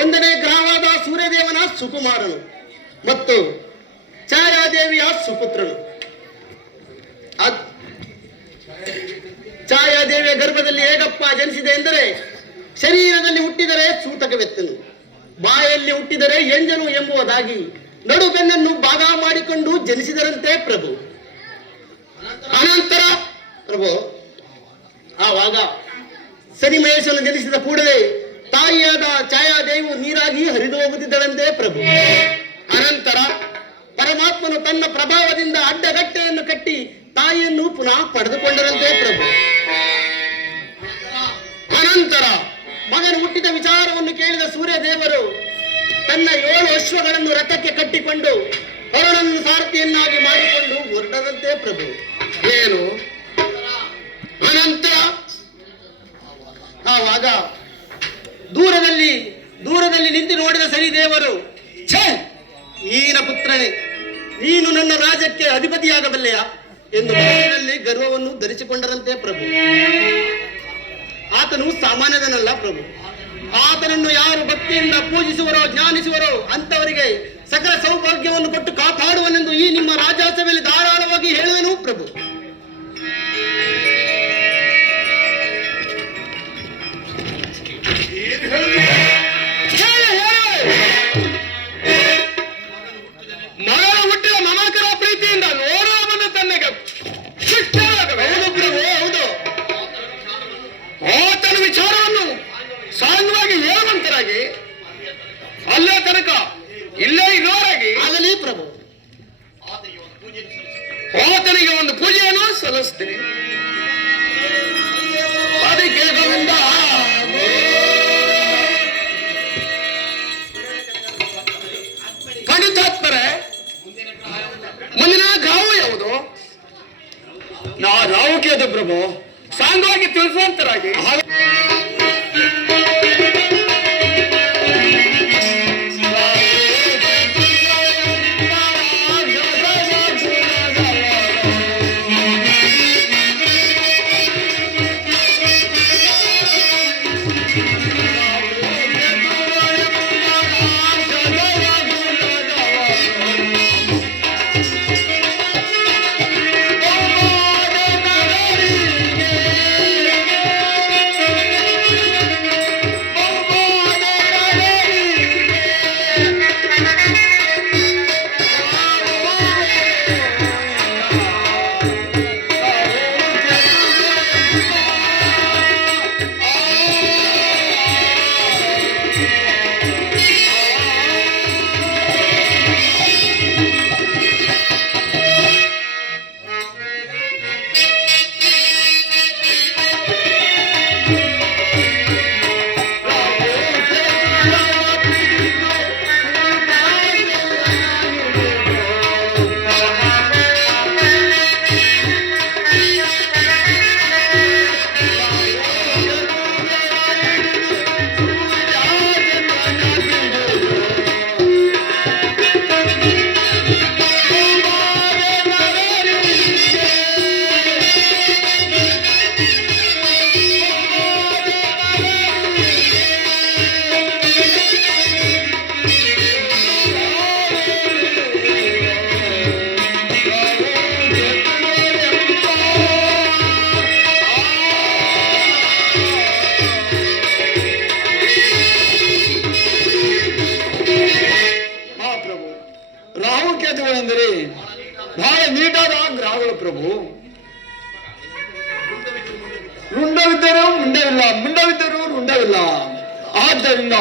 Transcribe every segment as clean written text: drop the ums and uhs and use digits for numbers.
ಒಂದನೇ ಗ್ರಹವಾದ ಸೂರ್ಯದೇವನ ಸುಕುಮಾರನು ಮತ್ತು ಛಾಯಾದೇವಿಯ ಸುಪುತ್ರನು. ಛಾಯಾದೇವಿಯ ಗರ್ಭದಲ್ಲಿ ಹೇಗಪ್ಪ ಜನಿಸಿದೆ ಎಂದರೆ, ಶರೀರದಲ್ಲಿ ಹುಟ್ಟಿದರೆ ಸೂತಕವೆತ್ತನು, ಬಾಯಲ್ಲಿ ಹುಟ್ಟಿದರೆ ಎಂಜನು ಎಂಬುವುದಾಗಿ ನಡು ಬೆನ್ನನ್ನು ಭಾಗ ಮಾಡಿಕೊಂಡು ಜನಿಸಿದರಂತೆ ಪ್ರಭು. ಅನಂತರ ಪ್ರಭು ಆವಾಗ ಶನಿ ಮಹೇಶನು ಜನಿಸಿದ ಕೂಡಲೇ ತಾಯಿಯಾದ ಛಾಯಾದೇವಿಯು ನೀರಾಗಿ ಹರಿದು ಹೋಗುತ್ತಿದ್ದಳಂತೆ ಪ್ರಭು. ಅನಂತರ ಪರಮಾತ್ಮನು ತನ್ನ ಪ್ರಭಾವದಿಂದ ಅಡ್ಡಗಟ್ಟೆಯನ್ನು ಕಟ್ಟಿ ತಾಯಿಯನ್ನು ಪುನಃ ಪಡೆದುಕೊಂಡರಂತೆ ಪ್ರಭು. ಅನಂತರ ಮಗನು ಹುಟ್ಟಿದ ವಿಚಾರವನ್ನು ಕೇಳಿದ ಸೂರ್ಯದೇವರು ತನ್ನ 7 ಅಶ್ವಗಳನ್ನು ರಥಕ್ಕೆ ಕಟ್ಟಿಕೊಂಡು ವರುಣನನ್ನು ಸಾರಥಿಯನ್ನಾಗಿ ಮಾಡಿಕೊಂಡು ಹೊರಟದಂತೆ ಪ್ರಭು. ಏನು ಅನಂತರ ಆವಾಗ ದೂರದಲ್ಲಿ ನಿಂತು ನೋಡಿದ ಶನಿದೇವರು, ಛೇ, ಈನ ಪುತ್ರನೇ, ನೀನು ನನ್ನ ರಾಜ್ಯಕ್ಕೆ ಅಧಿಪತಿಯಾಗಬಲ್ಲೆಯಾ ಎಂದು ಮನಸ್ಸಿನಲ್ಲಿ ಗರ್ವವನ್ನು ಧರಿಸಿಕೊಂಡರಂತೆ ಪ್ರಭು. ಆತನು ಸಾಮಾನ್ಯದನಲ್ಲ ಪ್ರಭು. ಆತನನ್ನು ಯಾರು ಭಕ್ತಿಯಿಂದ ಪೂಜಿಸುವರೋ ಜ್ಞಾನಿಸುವರೋ ಅಂತವರಿಗೆ ಸಕಲ ಸೌಭಾಗ್ಯವನ್ನು ಕೊಟ್ಟು ಕಾಪಾಡುವನೆಂದು ಈ ನಿಮ್ಮ ರಾಜಸಭೆಯಲ್ಲಿ ಧಾರಾಳವಾಗಿ ಹೇಳುವೆನು ಪ್ರಭು. ಮಗಳ ಹುಟ್ಟಿದ ಮಮಕರ ಪ್ರೀತಿಯಿಂದ ನೋಡುವ ಬಂದ ತನ್ನಗೆ ಹೌದು, ಆತನ ವಿಚಾರವನ್ನು ಸಾಂಗವಾಗಿ ಹೇಳುವಂತರಾಗಿ ಅಲ್ಲೇ ತನಕ ಇಲ್ಲೇ ಇರೋರಾಗಿ ಆಗಲಿ ಪ್ರಭು. ಆತನಿಗೆ ಒಂದು ಪೂಜೆಯನ್ನು ಸಲ್ಲಿಸ್ತೇನೆ. ಅದಕ್ಕೆ ಗೋವಿಂದ ಪಂಡಿತಾತ್ಮರೇ, ಮುಂದಿನ ಗ್ರಹವು ಯಾವುದು? ರಾಹುಕೇತು ಪ್ರಭು. ಸಾಂಗವಾಗಿ ತಿಳಿಸುವಂತರಾಗಿ ರಾಹುಕೇತುಗಳೆಂದರೆ ಬಹಳ ನೀಟಾದ ಗ್ರಹಗಳು ಪ್ರಭು. ರುಂಡವಿದ್ದರೂ ಮುಂಡವಿಲ್ಲ, ಮುಂಡವಿದ್ದರೂ ರುಂಡವಿಲ್ಲ. ಆದ್ದರಿಂದ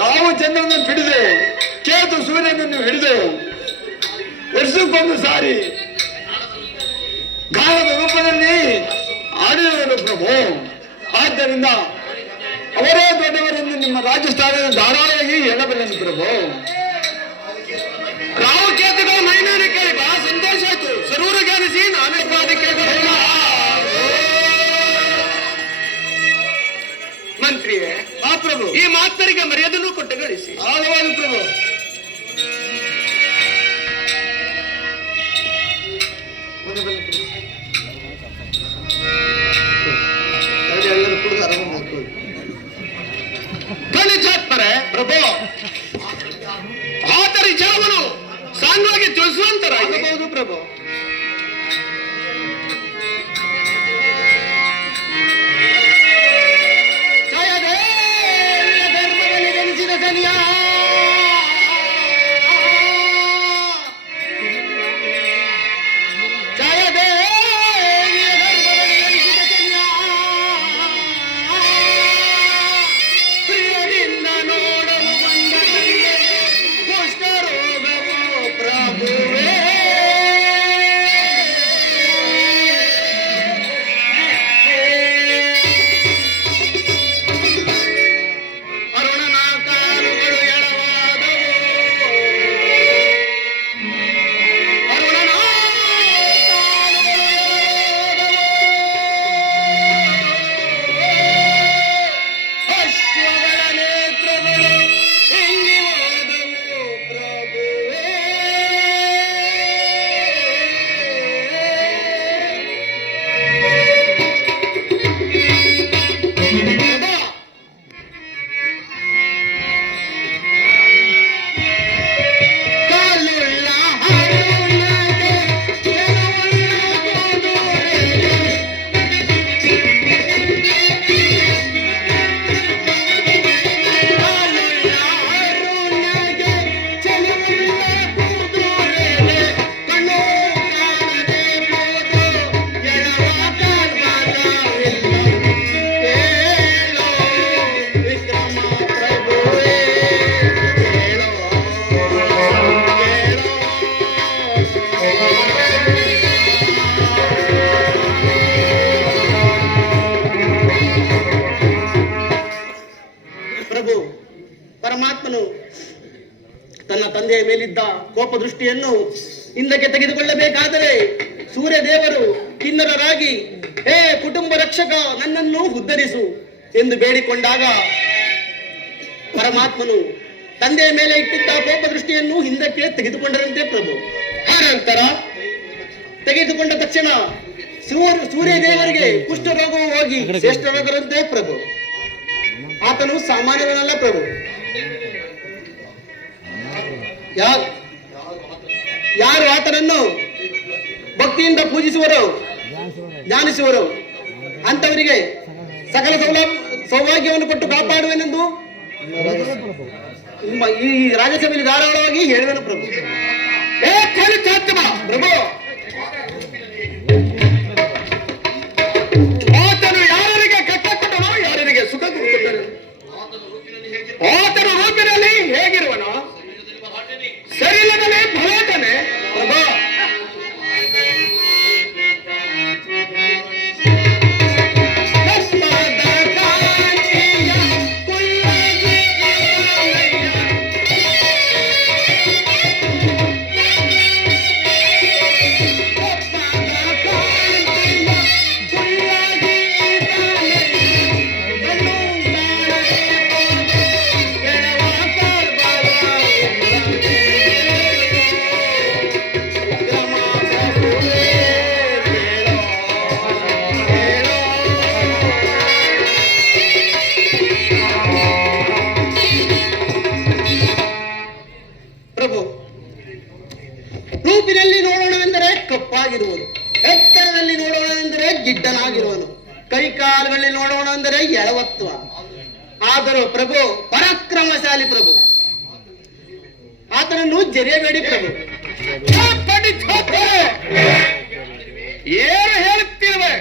ರಾಹು ಚಂದ್ರನನ್ನು ಹಿಡಿದು ಕೇತು ಸೂರ್ಯನನ್ನು ಹಿಡಿದು ವರ್ಷಕ್ಕೊಂದು ಸಾರಿ ಗಾಯದ ರೂಪದಲ್ಲಿ ಆಡಿದವರು ಪ್ರಭು. ಆದ್ದರಿಂದ ಅವರೇ ದೊಡ್ಡವರೆಂದು ನಿಮ್ಮ ರಾಜಸ್ಥಾನದ ಧಾರಾಳವಾಗಿ ಹೇಳಬಲ್ಲೆನು ಪ್ರಭು. ರಾಹುಕೇತುಗಳ ಮಹಿಮೆಯನ್ನು ಕೇಳಿ ಬಹಳ ಸಂತೋಷ ಆಯ್ತು. ಸರ್ವರು ಜ್ಞಾನಿಸಿ ನಾನೇ ಪಾದಕ್ಕೆ ಮಂತ್ರಿಯೇ, ಆ ಪ್ರಭು, ಈ ಮಾತರಿಗೆ ಮರ್ಯಾದೆಯನ್ನು ಕೊಟ್ಟು ಗಳಿಸಿ. ಆಗಬಹುದು ಪ್ರಭು. ಪಂಡಿತಾತ್ಮರೇ, ಪ್ರಭು ಆತರಿ ಜಾವನು ಸಾಂಗವಾಗಿ ತಿಳಿಸುವಂತರಾಗಿ ಆಗಬಹುದು ಪ್ರಭು. ಜಯದೇವಿಯ ಧರ್ಮದಲ್ಲಿ ಜನಿಸಿದ ಸನಿಯ ಜಯದೇವಿಯ ಧರ್ಮದಲ್ಲಿ ಜನಿಸಿದ ಸನಿಯ ಪ್ರಿಯದಿಂದ ನೋಡಲು ಬಂದ ಕಣ್ಣಿಗೆ ಕುಷ್ಠರೋಗವೋ ಪ್ರಭುವೇ. ಅರುಣನ ಕಾಲುಗಳು ಎಳವಾದವು, ಅರುಣನ ಕಾಲುಗಳು ಎಳವಾದವು, ಅಶ್ವಗಳ ನೇತ್ರಗಳು ಹಿಂಗಿ ಹೋದವು ಪ್ರಭುವೇ. ಕಾಲುಳ್ಳ ಹರುಣಗೆ ಎಲುವುಳ್ಳ ಕೂದಲೆಗೆ, ಕಾಲುಳ್ಳ ಹರುಣಗೆ ಚೆಲುವುಳ್ಳ ಕೂದಲೆಗೆ, ಕಣ್ಣು ಕಾಣದೆ ಹೋದು ಎಳವ ಕಾಲ್ವಾದವಿಲ್ಲ. ಕೇಳೋ ವಿಕ್ರಮ ಪ್ರಭುವೇ, ಕೇಳೋ ಪ್ರಭು ಪರಮಾತ್ಮನು ತನ್ನ ತಂದೆಯ ಮೇಲಿದ್ದ ಕೋಪ ದೃಷ್ಟಿಯನ್ನು ಹಿಂದಕ್ಕೆ ತೆಗೆದುಕೊಳ್ಳಬೇಕಾದರೆ ಸೂರ್ಯದೇವರು ಕಿನ್ನರರಾಗಿ ಹೇ ಕುಟುಂಬ ರಕ್ಷಕ ನನ್ನನ್ನು ಉದ್ಧರಿಸು ಎಂದು ಬೇಡಿಕೊಂಡಾಗ ಪರಮಾತ್ಮನು ತಂದೆಯ ಮೇಲೆ ಇಟ್ಟಿದ್ದ ಕೋಪ ದೃಷ್ಟಿಯನ್ನು ಹಿಂದಕ್ಕೆ ತೆಗೆದುಕೊಂಡರಂತೆ ಪ್ರಭು. ಆನಂತರ ತೆಗೆದುಕೊಂಡ ತಕ್ಷಣ ಸೂರ್ಯದೇವರಿಗೆ ಕುಷ್ಠರೋಗವು ಹೋಗಿ ಶ್ರೇಷ್ಠರಾದರಂತೆ ಪ್ರಭು. ಆತನು ಸಾಮಾನ್ಯವನಲ್ಲ ಪ್ರಭು. ಯಾರು ಆತನನ್ನು ಭಕ್ತಿಯಿಂದ ಪೂಜಿಸುವರು, ಧ್ಯಾನಿಸುವರು ಅಂತವರಿಗೆ ಸಕಲ ಸೌಭಾಗ್ಯವನ್ನು ಕೊಟ್ಟು ಕಾಪಾಡುವೆನೆಂದು ಈ ರಾಜ್ಯಸಭೆಯಲ್ಲಿ ಧಾರಾಳವಾಗಿ ಹೇಳುವೆನು ಪ್ರಭು. ಏ ಫಲಿತಾತ್ಮ ಪ್ರಭು ಆತನು ಯಾರಿಗೆ ಕಷ್ಟ ಕೊಟ್ಟನೋ ಯಾರಿಗೆ ಸುಖ ಕೊಡುತ್ತಾನೆ. ಆತನ ರೂಪಿನಲ್ಲಿ ಹೇಗಿರುವನೋ ಶರೀರದಲ್ಲಿ ಭಲಾಟನೆ ಪ್ರಭು ಪ್ರಭು ರೂಪಿನಲ್ಲಿ ನೋಡೋಣವೆಂದರೆ ಕಪ್ಪಾಗಿರುವನು, ಎತ್ತರದಲ್ಲಿ ನೋಡೋಣವೆಂದರೆ ಗಿಡ್ಡನಾಗಿರುವನು, ಕೈಕಾಲುಗಳಲ್ಲಿ ನೋಡೋಣ ಅಂದರೆ ಎಳವತ್ವ. ಆದರೂ ಪ್ರಭು ಪರಾಕ್ರಮಶಾಲಿ ಪ್ರಭು, ಆತನನ್ನು ಜರಿಯಬೇಡಿ ಪ್ರಭು. ಏನು ಹೇಳುತ್ತಿರುವೆ?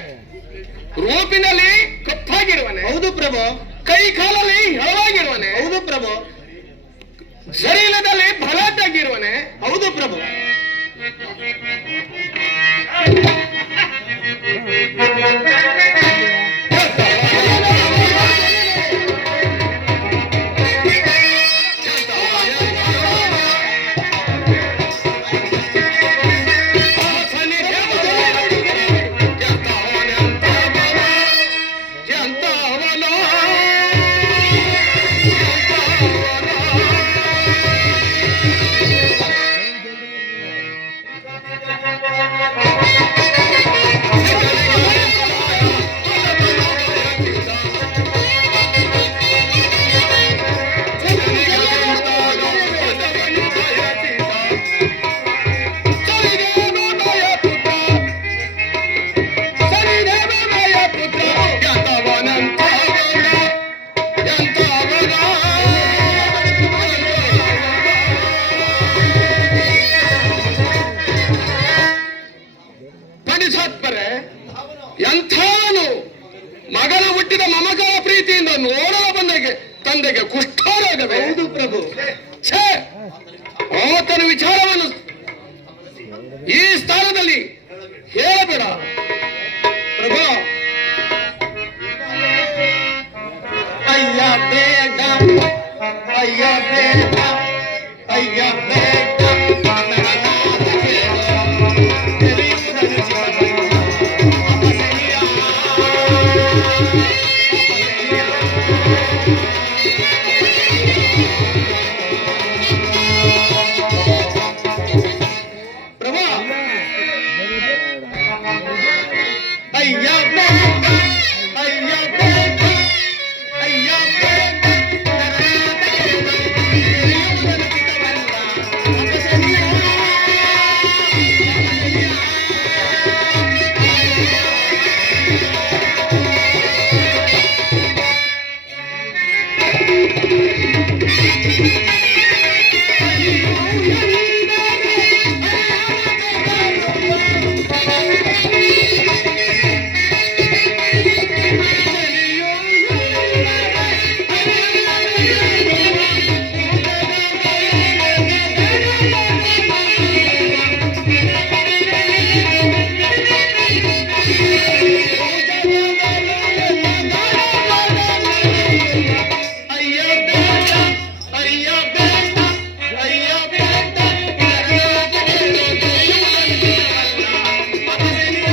ರೂಪಿನಲ್ಲಿ ಕಪ್ಪಾಗಿರುವನೆ, ಹೌದು ಪ್ರಭು. ಕೈ ಕಾಲಲ್ಲಿ ಎಳವಾಗಿರುವನೆ, ಹೌದು ಪ್ರಭು. ಶರೀರದಲ್ಲಿ ಭಲಾಟಾಗಿರುವನೆ, ಹೌದು ಪ್ರಭು. ಜಾಗವೇ? ಹೌದು ಪ್ರಭು. ಛೇ, ಆತನ ವಿಚಾರವನ್ನು ಈ ಸ್ಥಾನದಲ್ಲಿ ಹೇಳಬೇಡ ಪ್ರಭು. ಅಯ್ಯ ಬೇಡ, ಅಯ್ಯ ಬೇಡ, ಅಯ್ಯ ಬೇಡ, ನನ್ನ ಮಾತ ಕೇಳು, ತಿಳಿಯುವುದನ್ನು ಚಿಕ್ಕದು, ಅಪಸರಿಯ, ಪ್ರಭು. ಅಯ್ಯ ಬೇಡ, ಅಯ್ಯ ಬೇಡ, ಅಯ್ಯ ಬೇಡ, ನನ್ನ ಮಾತ ಕೇಳು, ತಿಳಿಯುವುದನ್ನು ಚಿಕ್ಕವಲ್ಲ, ಅಪಸರಿಯ, ಅಯ್ಯ ಬೇಡ, ಅಯ್ಯ ಬೇಡ, ಅಯ್ಯ ಬೇಡ, ನನ್ನ ಮಾತ ಕೇಳು, ತಿಳಿಯುವುದನ್ನು ಚಿಕ್ಕವಲ್ಲ, ಅಪಸರಿಯ,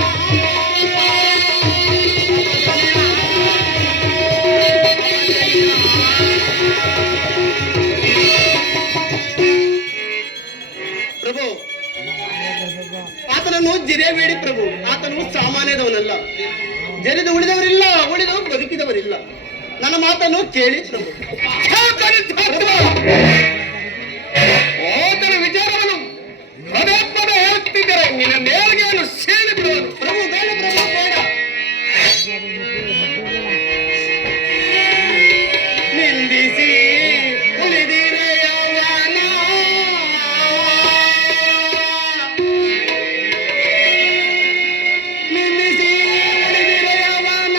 ಪ್ರಭು. ಆತನನ್ನು ಜರಿಯಬೇಡಿ ಪ್ರಭು. ಆತನು ಸಾಮಾನ್ಯದವನಲ್ಲ. ಜರಿದು ಉಳಿದವರಿಲ್ಲ, ಉಳಿದು ಬದುಕಿದವರಿಲ್ಲ. ನನ್ನ ಮಾತನ್ನು ಕೇಳಿ ಪ್ರಭು. ಆತನ ವಿಚಾರವನ್ನು ಪದೇ ಪದೇ ಹೇಳುತ್ತಿದ್ದರೆ ನಿನ್ನ ನೇರಿಗೆಯನ್ನು ಸೇರಿ ಬಿಡುವನು. ಪ್ರಭು ಬೇಡ, ಪ್ರಭು ಬೇಡ. ನಿಂದಿಸಿ ಉಳಿದಿರೆ ಯೌವನ, ನಿಂದಿಸಿ ಉಳಿದಿರೆ ಯೌವನ,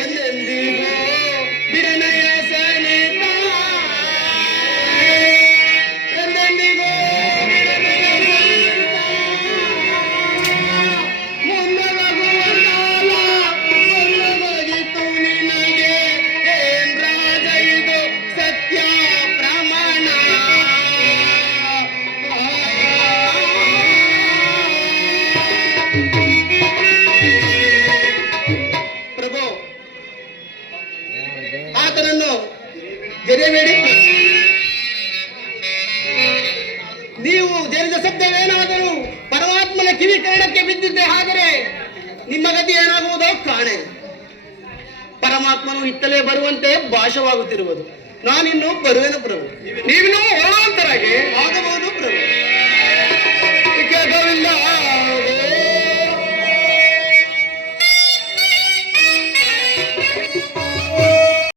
ಎಂದೆಂದಿಗೂ ಬಿಡನಯ ಸನಿತ, ಎಂದೆಂದಿಗೂ ಬಿಡನಯ ಸನಿತ, ಮುನ್ನವಗುವ ಕಾಲ ಮುನ್ನವಗಿತು ನಿನಗೆ, ಏನ್ ರಾಜ ಇದು ಸತ್ಯ ಪ್ರಮಾಣ. ಪ್ರಭು, ಆತನನ್ನು ಜರಿಯಬೇಡಿ. ನೀವು ಜರಿದ ಶಬ್ದವೇನಾದರೂ ಪರಮಾತ್ಮನ ಕಿವಿ ಕನ್ನಡಕ್ಕೆ ಬಿದ್ದಿದ್ದೆ ಆದರೆ ನಿಮ್ಮ ಗತಿ ಏನಾಗುವುದೋ ಕಾಣೆ. ಪರಮಾತ್ಮನು ಇತ್ತಲೇ ಬರುವಂತೆ ಭಾಷವಾಗುತ್ತಿರುವುದು. ನಾನಿನ್ನು ಬರುವೆನು ಪ್ರಭು. ನೀವಿನ್ನೂ ಹೋರಾಂತರಾಗಿ ಆಗಬಹುದು